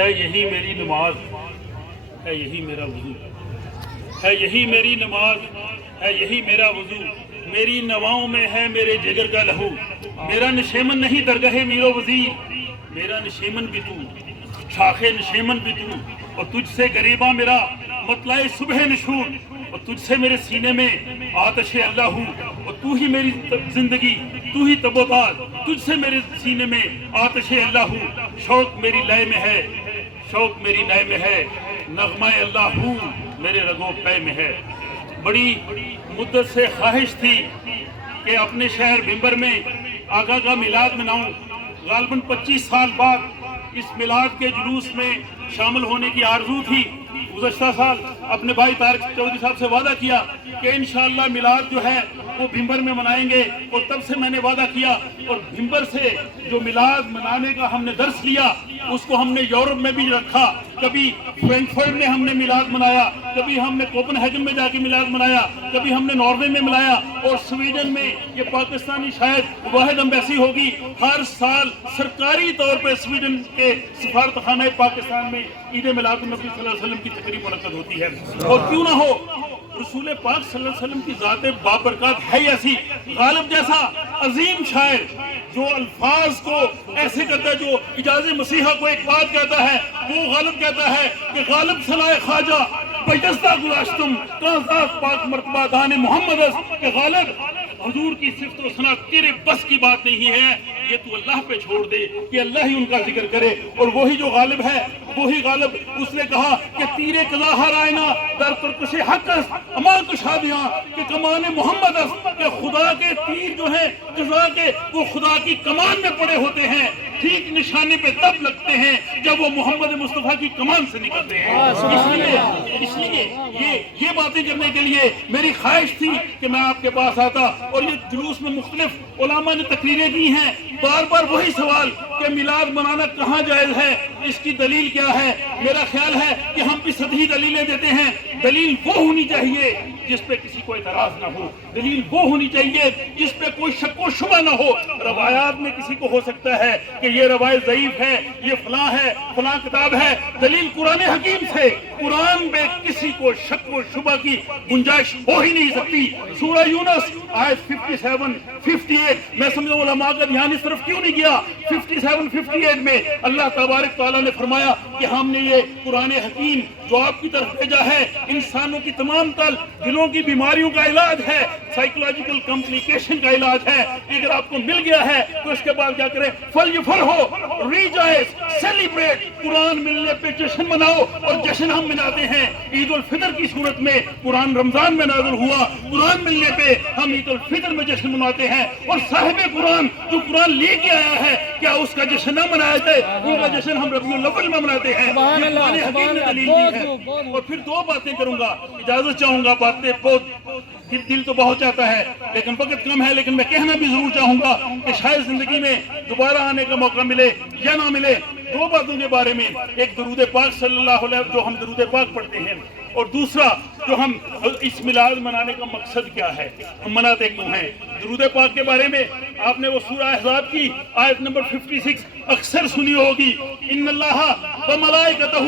ہے یہی میری نماز، ہے یہی میرا وضو، ہے یہی میری نماز، ہے یہی میرا وضو، میری نواؤں میں ہے میرے جگر کا لہو، میرا نشیمن نہیں درگاہ میر و وزیر، میرا نشیمن بھی تو، شاخ نشیمن بھی تو، اور تجھ سے غریباں میرا مطلع صبح نشور، اور تجھ سے میرے سینے میں آتش اللہ ہوں، اور تو ہی میری زندگی، تو ہی تب و تاب، تجھ سے میرے سینے میں آتش اللہ ہوں، شوق میری لے میں ہے، شوق میری لے میں ہے، نغمہ اللہ ہوں میرے رگوں پے میں ہے۔ بڑی مدت سے خواہش تھی کہ اپنے شہر بھمبر میں آقا کا میلاد مناؤں، غالباً 25 سال بعد اس میلاد کے جلوس میں شامل ہونے کی آرزو تھی۔ گزشتہ سال اپنے بھائی طارق چودھری صاحب سے وعدہ کیا کہ انشاءاللہ میلاد جو ہے وہ بھمبر میں منائیں گے، اور تب سے میں نے وعدہ کیا، اور بھمبر سے جو میلاد منانے کا ہم نے درس لیا اس کو ہم نے یورپ میں بھی رکھا، کبھی فرینکفرٹ میں ہم نے میلاد منایا، کبھی ہم نے کوپن ہیگن میں جا کے میلاد منایا، کبھی ہم نے ناروے میں منایا، اور سویڈن میں یہ پاکستانی شاید واحد ایمبیسی ہوگی، ہر سال سرکاری طور پہ سویڈن کے سفارتخانہ پاکستان میں عید میلاد النبی صلی اللہ علیہ وسلم کی تقریب منعقد ہوتی ہے۔ اور کیوں نہ ہو، رسول پاک صلی اللہ علیہ وسلم کی ذات بابرکات ہے ایسی، غالب جیسا عظیم شاعر جو الفاظ کو ایسے کرتا ہے، جو اجاز مسیحا کو ایک بات کہتا ہے، وہ غالب کہتا ہے کہ غالب سنائے خواجہ بجزدہ گذاشتم کازاز پاک مرتبہ دان محمد اس، کہ غالب حضور کی صفت و ثنا تیرے بس کی بات نہیں ہے، یہ تو اللہ پہ چھوڑ دے کہ اللہ ہی ان کا ذکر کرے۔ اور وہی جو غالب ہے، وہی غالب، اس نے کہا کہ تیرے قضا ہر آئینہ در ترکش حق اس، امان کشادیاں کہ کمان محمد اس، کہ خدا کے تیر جو ہیں قضا کے وہ خدا کی کمان میں پڑے ہوتے ہیں، ٹھیک نشانے پہ تب لگتے ہیں جب وہ محمد مصطفیٰ کی کمان سے نکلتے ہیں۔ اس لیے یہ باتیں کرنے کے لیے میری خواہش تھی کہ میں آپ کے پاس آتا، اور یہ جلوس میں مختلف علماء نے تقریریں کی ہیں، بار بار وہی سوال کہ میلاد منانا کہاں جائز ہے، اس کی دلیل کیا ہے۔ میرا خیال ہے کہ ہم بھی سطحی دلیلیں دیتے ہیں، دلیل وہ ہونی چاہیے جس پہ کسی کو اعتراض نہ ہو، دلیل وہ ہونی چاہیے جس پہ کوئی شک و شبہ نہ ہو۔ روایات میں کسی کو ہو سکتا ہے کہ یہ روایت ضعیف ہے، یہ فلاں ہے، فلاں کتاب ہے، دلیل قرآن حکیم سے، قرآن میں کسی کو شک و شبہ کی گنجائش ہو ہی نہیں سکتی۔ سورہ یونس آیت 57 58، میں سمجھو علماء کا دھیان اس طرف کیوں نہیں گیا، 57 58 میں اللہ تبارک تعالیٰ نے فرمایا کہ ہم نے یہ قرآن حکیم جو آپ کی طرف بھیجا ہے انسانوں کی تمام تر دلوں کی بیماریوں کا علاج ہے، سائیکولوجیکل کمپلیکیشن کا علاج ہے۔ اگر آپ کو مل گیا ہے تو اس کے بعد کیا کریں، فل ہو، ریجائز، سیلیبریٹ، قرآن ملنے پہ جشن مناؤ، اور جشن ہم مناتے ہیں عید الفطر کی صورت میں۔ قرآن رمضان میں نازل ہوا، قرآن ملنے پہ ہم عید الفطر میں جشن مناتے ہیں، اور صاحب قرآن جو قرآن لے کے آیا ہے کیا اس کا جشن نہ منایا جائے؟ ان کا جشن ہم ربیع الاول میں مناتے ہیں، یہ قرآن حکیم نے دلیل دی ہے۔ اور پھر دو باتیں کروں گا، اجازت چاہوں گا، باتیں بہت دل تو بہت چاہتا ہے لیکن وقت کم ہے، لیکن میں کہنا بھی ضرور چاہوں گا کہ شاید زندگی میں دوبارہ آنے کا موقع ملے یا نہ ملے۔ دو باتوں کے بارے میں، ایک درود پاک صلی اللہ علیہ وسلم جو ہم درود پاک پڑھتے ہیں، اور دوسرا جو ہم اس میلاد منانے کا مقصد کیا ہے، ہم مناتے کیوں ہیں۔ درود پاک کے بارے میں آپ نے وہ سورہ احزاب کی آیت نمبر 56 اکثر سنی ہوگی، ان اللہ وملائکتہ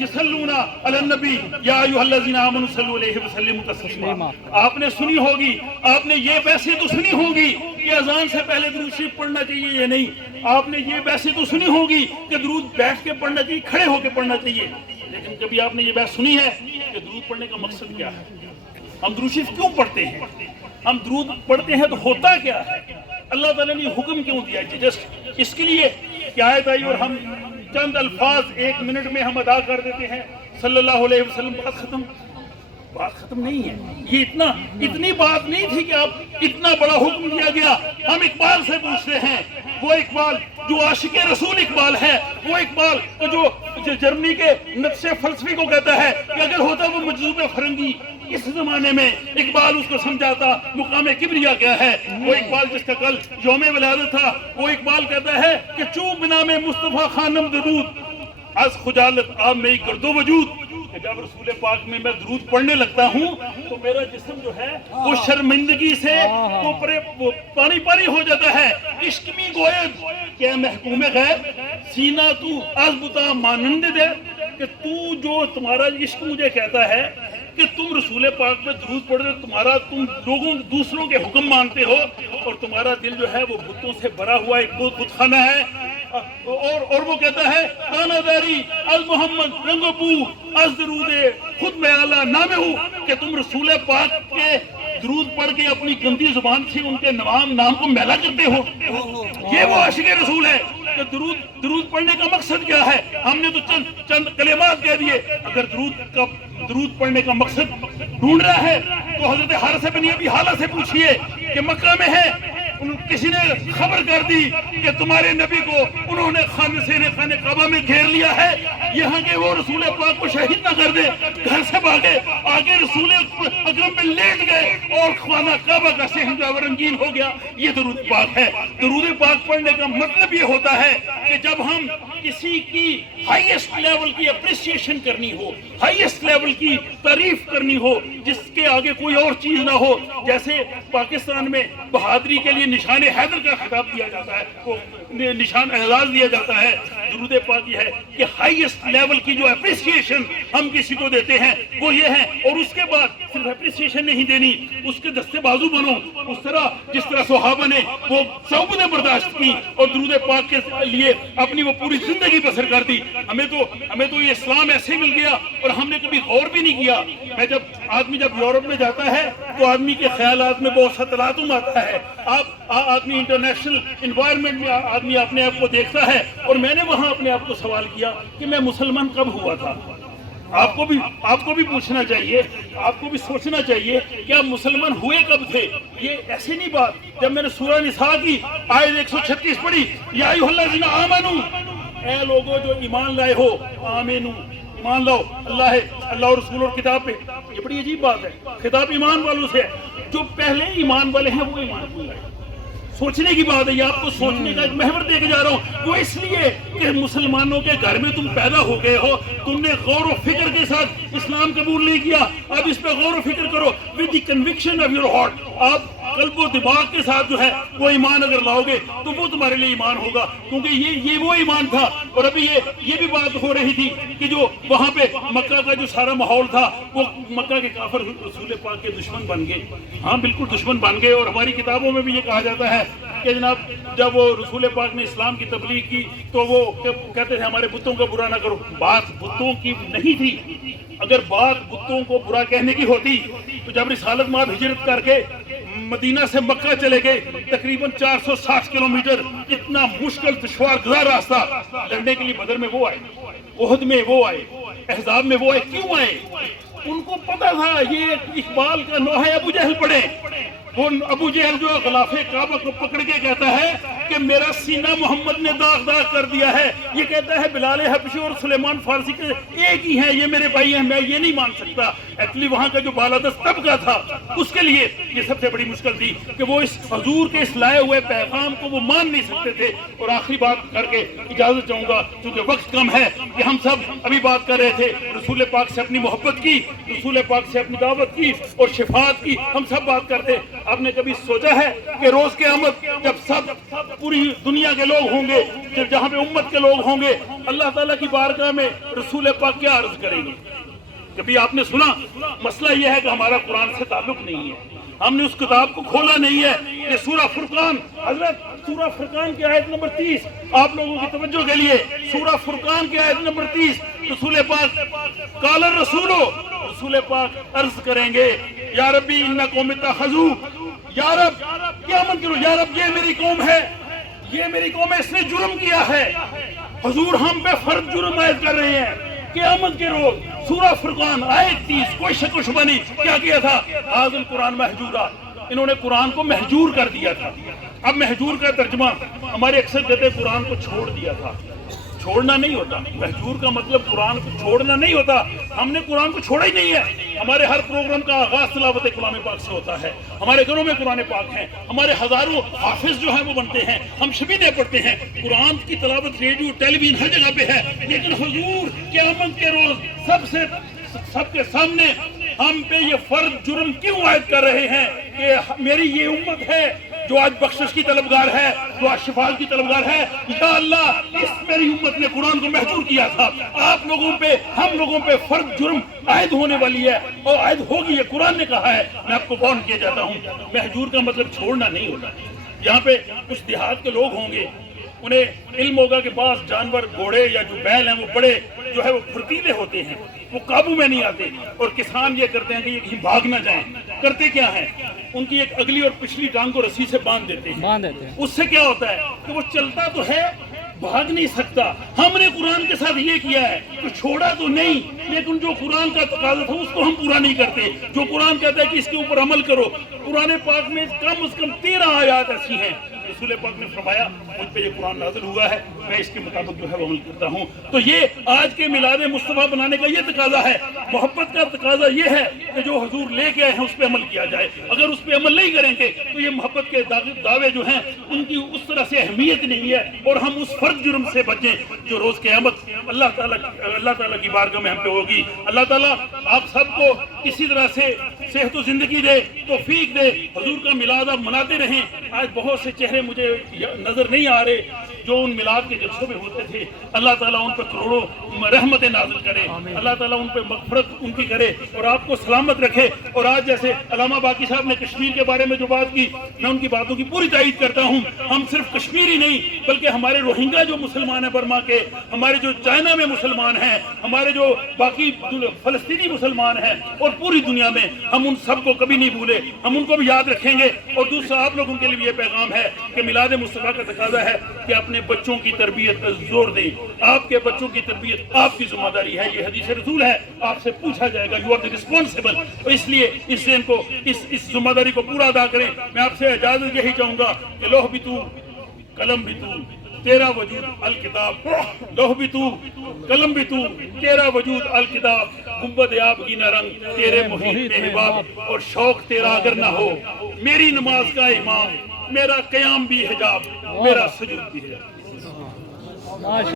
یصلون علی النبی یا ایھا الذین آمنوا صلوا علیہ وسلموا تسلیما۔ آپ نے سنی ہوگی، آپ نے یہ ویسے تو سنی ہوگی کہ اذان سے پہلے درود شریف پڑھنا چاہیے یا نہیں، آپ نے یہ ویسے تو سنی ہوگی کہ درود بیٹھ کے پڑھنا چاہیے، کھڑے ہو کے پڑھنا چاہیے، لیکن کبھی آپ نے یہ بات سنی ہے کہ درود پڑھنے کا مقصد کیا ہے، ہم درود شریف کیوں پڑھتے ہیں، ہم درود پڑھتے ہیں تو ہوتا کیا ہے، اللہ تعالیٰ نے حکم کیوں دیا ہے؟ جسٹ اس کے لیے کہ آیت آئی اور ہم چند الفاظ 1 منٹ میں ہم ادا کر دیتے ہیں، صلی اللہ علیہ وسلم، بات ختم۔ بات ختم نہیں ہے، یہ اتنی بات نہیں تھی کہ آپ اتنا بڑا حکم دیا گیا۔ ہم اقبال سے پوچھتے ہیں، وہ اقبال جو عاشق رسول اقبال ہے، وہ اقبال جو جرمنی کے نقش فلسفی کو کہتا ہے کہ اگر ہوتا وہ مجذوب فرنگی، اس زمانے میں اقبال اس کو سمجھاتا مقام کبریا کیا ہے۔ وہ اقبال جس کا کل یوم ولادت تھا، وہ اقبال کہتا ہے کہ چوب بنام مصطفیٰ خانم درود از خجالت آب میں گرد و وجود، کہ جب رسول پاک میں درود پڑھنے لگتا ہوں تو میرا جسم جو ہے وہ شرمندگی سے وہ پانی پانی ہو جاتا ہے. عشق میں گوید کہ محکوم غیب سینہ تو از بتا مانند دے, کہ تو جو تمہارا عشق مجھے کہتا ہے کہ تم رسول پاک میں درود پڑھتے, تم دوسروں کے حکم مانتے ہو, اور تمہارا دل جو ہے وہ بتوں سے بھرا ہوا ایک بت خانہ ہے. اور وہ کہتا ہے تانا داری از محمد رنگ بو از درود خود میں اعلیٰ نام ہوں, کہ تم رسول پاک کے درود پڑھ کے اپنی گندی زبان سے ان کے نام کو میلا کرتے ہو. یہ وہ عاشق رسول ہے کہ درود پڑھنے کا مقصد کیا ہے. ہم نے تو چند کلمات کہہ دیے. اگر درود پڑھنے کا مقصد ڈھونڈ رہا ہے تو حضرت حارث بن ابی حالہ سے پوچھئے کہ مکہ میں ہے, کسی نے خبر کر دی کہ تمہارے نبی کو انہوں نے خانہ کعبہ میں گھیر لیا ہے, یہاں کے وہ رسول پاک کو شہید نہ کر دے. گھر سے بھاگے, آگے رسول اکرم پہ لیٹ گئے اور خانہ کعبہ کا صحن و رنگین ہو گیا. یہ درود پاک ہے. درود پاک پڑھنے کا مطلب یہ ہوتا ہے کہ جب ہم کسی کی ہائیسٹ لیول کی اپریسیشن کرنی ہو, ہائیسٹ لیول کی تعریف کرنی ہو, جس کے آگے کوئی اور چیز نہ ہو, جیسے پاکستان میں بہادری کے لیے نشان حیدر کا خطاب دیا جاتا ہے, وہ نشان اعزاز دیا جاتا ہے. درود پاک یہ ہے کہ ہائیسٹ لیول کی جو اپریسیشن ہم کسی کو دیتے ہیں وہ یہ ہے. اور اس کے بعد صرف اپریسیشن نہیں دینی, اس کے دستے بازو بنو, اس طرح جس طرح صحابہ نے وہ صحبتیں برداشت کی اور درود پاک کے لیے اپنی وہ پوری زندگی بسر کر دی. ہمیں تو یہ اسلام ایسے مل گیا اور ہم نے کبھی غور بھی نہیں کیا. آدمی جب یورپ میں جاتا ہے تو آدمی کے خیالات میں بہت سا تلاطم آتا ہے. آدمی انٹرنیشنل انوائرمنٹ میں آدمی اپنے آپ کو دیکھتا ہے, اور میں نے وہاں اپنے آپ کو سوال کیا کہ میں مسلمان کب ہوا تھا. آپ کو بھی پوچھنا چاہیے, آپ کو بھی سوچنا چاہیے کہ آپ مسلمان ہوئے کب تھے. یہ ایسے نہیں بات. جب میں نے سورہ نساء کی آیت 136 پڑھی, یا ایھا الذین آمنو, اے لوگوں جو ایمان لائے ہو, آمنو ایمان لاؤ اللہ اور رسول اور کتاب پہ. یہ بڑی عجیب بات ہے, خطاب ایمان والوں سے. جو پہلے ایمان والے ہیں وہ ایمان کو لائے. سوچنے کی بات ہے, یہ آپ کو سوچنے کا ایک محور دے کے جا رہا ہوں. وہ اس لیے کہ مسلمانوں کے گھر میں تم پیدا ہو گئے ہو, تم نے غور و فکر کے ساتھ اسلام قبول نہیں کیا. اب اس پہ غور و فکر کرو with the conviction of your heart. آپ قلب و دماغ کے ساتھ جو ہے وہ ایمان اگر لاؤ گے تو وہ تمہارے لیے ایمان ہوگا, کیونکہ یہ وہ ایمان تھا. اور ابھی یہ بھی بات ہو رہی تھی کہ جو وہاں پہ مکہ کا جو سارا ماحول تھا, وہ مکہ کے کافر رسول پاک کے دشمن بن گئے. ہاں بالکل دشمن بن گئے. اور ہماری کتابوں میں بھی یہ کہا جاتا ہے کہ جناب جب وہ رسول پاک نے اسلام کی تبلیغ کی تو وہ کہتے تھے ہمارے بتوں کا برا نہ کرو. بات بتوں کی نہیں تھی. اگر بات بتوں کو برا کہنے کی ہوتی تو جب رسالت مآب ہجرت کر کے مدینہ سے مکہ چلے گئے, تقریباً 460 کلومیٹر, اتنا مشکل دشوار گزار راستہ, لڑنے کے لیے بدر میں وہ آئے, احد میں وہ آئے, احزاب میں وہ آئے. کیوں آئے؟ ان کو پتا تھا یہ اقبال کا نوحہ ابو جہل پڑھے. وہ ابو جہل جو غلاف کعبہ کو پکڑ کے کہتا ہے کہ میرا سینہ محمد نے داغ کر دیا ہے. یہ کہتا ہے بلال حبشی اور سلیمان فارسی کے ایک ہی ہیں, یہ میرے بھائی ہیں, میں یہ نہیں مان سکتا. ایکچولی وہاں کا جو بالادست طبقہ تھا اس کے لیے یہ سب سے بڑی مشکل تھی کہ وہ اس حضور کے اس لائے ہوئے پیغام کو وہ مان نہیں سکتے تھے. اور آخری بات کر کے اجازت چاہوں گا کیونکہ وقت کم ہے, کہ ہم سب ابھی بات کر رہے تھے رسول پاک سے اپنی محبت کی, رسول پاک سے اپنی دعوت کی اور شفاعت کی. ہم سب بات کرتے. آپ نے کبھی سوچا ہے کہ روز قیامت جب سب پوری دنیا کے لوگ ہوں گے, جہاں پہ امت کے لوگ ہوں گے, اللہ تعالیٰ کی بارگاہ میں رسول پاک کیا عرض کریں گے؟ کبھی آپ نے سنا؟ مسئلہ یہ ہے کہ ہمارا قرآن سے تعلق نہیں ہے, ہم نے اس کتاب کو کھولا نہیں ہے. یہ سورہ فرقان, حضرت سورہ فرقان کی آیت نمبر 30 آپ لوگوں کی توجہ کے لیے, سورہ فرقان کی آیت نمبر 30, رسول پاک قال الرسول, رسول پاک عرض کریں گے یا ربی ان قوم اتخذوا, یا رب قیامت کرو, یا رب یہ میری قوم ہے, یہ میری قوم ہے, اس نے جرم کیا ہے. حضور ہم پہ فرض جرم عائد کر رہے ہیں قیامت کے روز. سورہ فرقان آیت 30, کوئی شک و شبہ نہیں. کیا کیا تھا؟ حاضر قرآن محجورا, انہوں نے قرآن کو محجور کر دیا تھا. اب محجور کا ترجمہ ہمارے اکثر کہتے ہیں قرآن کو چھوڑ دیا تھا. چھوڑنا نہیں ہوتا. محجور کا مطلب قرآن کو چھوڑنا نہیں ہوتا. ہم نے قرآن کو چھوڑا ہی نہیں ہے. ہمارے ہر پروگرام کا آغاز تلاوت کلام پاک سے ہوتا ہے. ہمارے گھروں میں قرآن پاک ہیں, ہمارے ہزاروں حافظ جو ہیں وہ بنتے ہیں, ہم شبینے پڑھتے ہیں. قرآن کی تلاوت ریڈیو ٹیلی ویژن ہر جگہ پہ ہے. لیکن حضور قیامت کے روز سب سے سب کے سامنے ہم پہ یہ فرض جرم کیوں عائد کر رہے ہیں کہ میری یہ امت ہے جو آج بخشش کی طلبگار ہے، جو آج شفاعت کی طلبگار ہے. یا اللہ اس میری امت نے قرآن کو محجور کیا تھا، آپ لوگوں پہ ہم لوگوں پہ فرض جرم عائد ہونے والی ہے اور عائد ہوگی، یہ قرآن نے کہا ہے. میں آپ کو وارن کیا جاتا ہوں، محجور کا مطلب چھوڑنا نہیں ہوتا. یہاں پہ کچھ دیہات کے لوگ ہوں گے، انہیں علم ہوگا کہ بعض جانور گھوڑے یا جو بیل ہیں وہ بڑے جو ہے وہ پھرتیلے ہوتے ہیں، وہ قابو میں نہیں آتے، اور کسان یہ کرتے ہیں کہ یہ کہیں بھاگ نہ جائیں. کرتے کیا ہیں، ان کی ایک اگلی اور پچھلی ٹانگ کو رسی سے باندھ دیتے ہیں. اس سے کیا ہوتا ہے کہ وہ چلتا تو ہے، بھاگ نہیں سکتا. ہم نے قرآن کے ساتھ یہ کیا ہے کہ چھوڑا تو نہیں، لیکن جو قرآن کا تقاضا تھا اس کو ہم پورا نہیں کرتے. جو قرآن کہتا ہے کہ اس کے اوپر عمل کرو، قرآن پاک میں کم از کم 13 آیات ایسی ہیں. رسول پاک نے فرمایا مجھ پہ یہ قرآن نازل ہوا ہے، میں اس کے مطابق جو ہے وہ عمل کرتا ہوں. تو یہ آج کے میلاد مصطفیٰ بنانے کا یہ تقاضا ہے. محبت کا تقاضا یہ ہے کہ جو حضور لے کے آئے ہیں اس پہ عمل کیا جائے. اگر اس پہ عمل نہیں کریں گے تو یہ محبت کے دعوے جو ہیں ان کی اس طرح سے اہمیت نہیں ہے، اور ہم اس فرض جرم سے بچیں جو روز قیامت اللہ تعالیٰ کی بارگاہ میں ہم پہ ہوگی. اللہ تعالیٰ آپ سب کو اسی طرح سے صحت و زندگی دے، توفیق دے. حضور کا میلاد آپ مناتے رہیں. آج بہت سے چہرے مجھے نظر نہیں آ رہے جو ان میلاد کے جلسوں میں ہوتے تھے. اللہ تعالیٰ ان پر کروڑوں رحمتیں نازل کرے، اللہ تعالیٰ ان پہ مغفرت ان کی کرے اور آپ کو سلامت رکھے. اور آج جیسے علامہ باقی صاحب نے کشمیر کے بارے میں جو بات کی، میں ان کی باتوں کی پوری تائید کرتا ہوں. ہم صرف کشمیر ہی نہیں بلکہ ہمارے روہنگا جو مسلمان ہیں برما کے، ہمارے جو چائنا میں مسلمان ہیں، ہمارے جو باقی فلسطینی مسلمان ہیں اور پوری دنیا میں، ہم ان سب کو کبھی نہیں بھولے، ہم ان کو بھی یاد رکھیں گے. اور دوسرا آپ لوگوں کے لیے یہ پیغام ہے کہ میلاد مصطفیٰ کا تقاضا ہے کہ اپنے بچوں کی تربیت پر زور دیں. آپ کے بچوں کی تربیت آپ کی ذمہ داری ہے، یہ حدیث رسول ہے. آپ سے پوچھا جائے گا، یو آر دی رسپانسبل. تو اس لیے اس دن کو اس ذمہ داری کو پورا ادا کریں. میں آپ سے اجازت یہی چاہوں گا کہ لوح بھی تو قلم بھی تو تیرا وجود الکتاب، لوح بھی تو قلم بھی تو تیرا وجود الکتاب. گنبد آب کی نہ رنگ تیرے محیط میں حباب، اور شوق تیرا اگر نہ ہو میری نماز کا امام، میرا قیام بھی حجاب، میرا سجود بھی حجاب.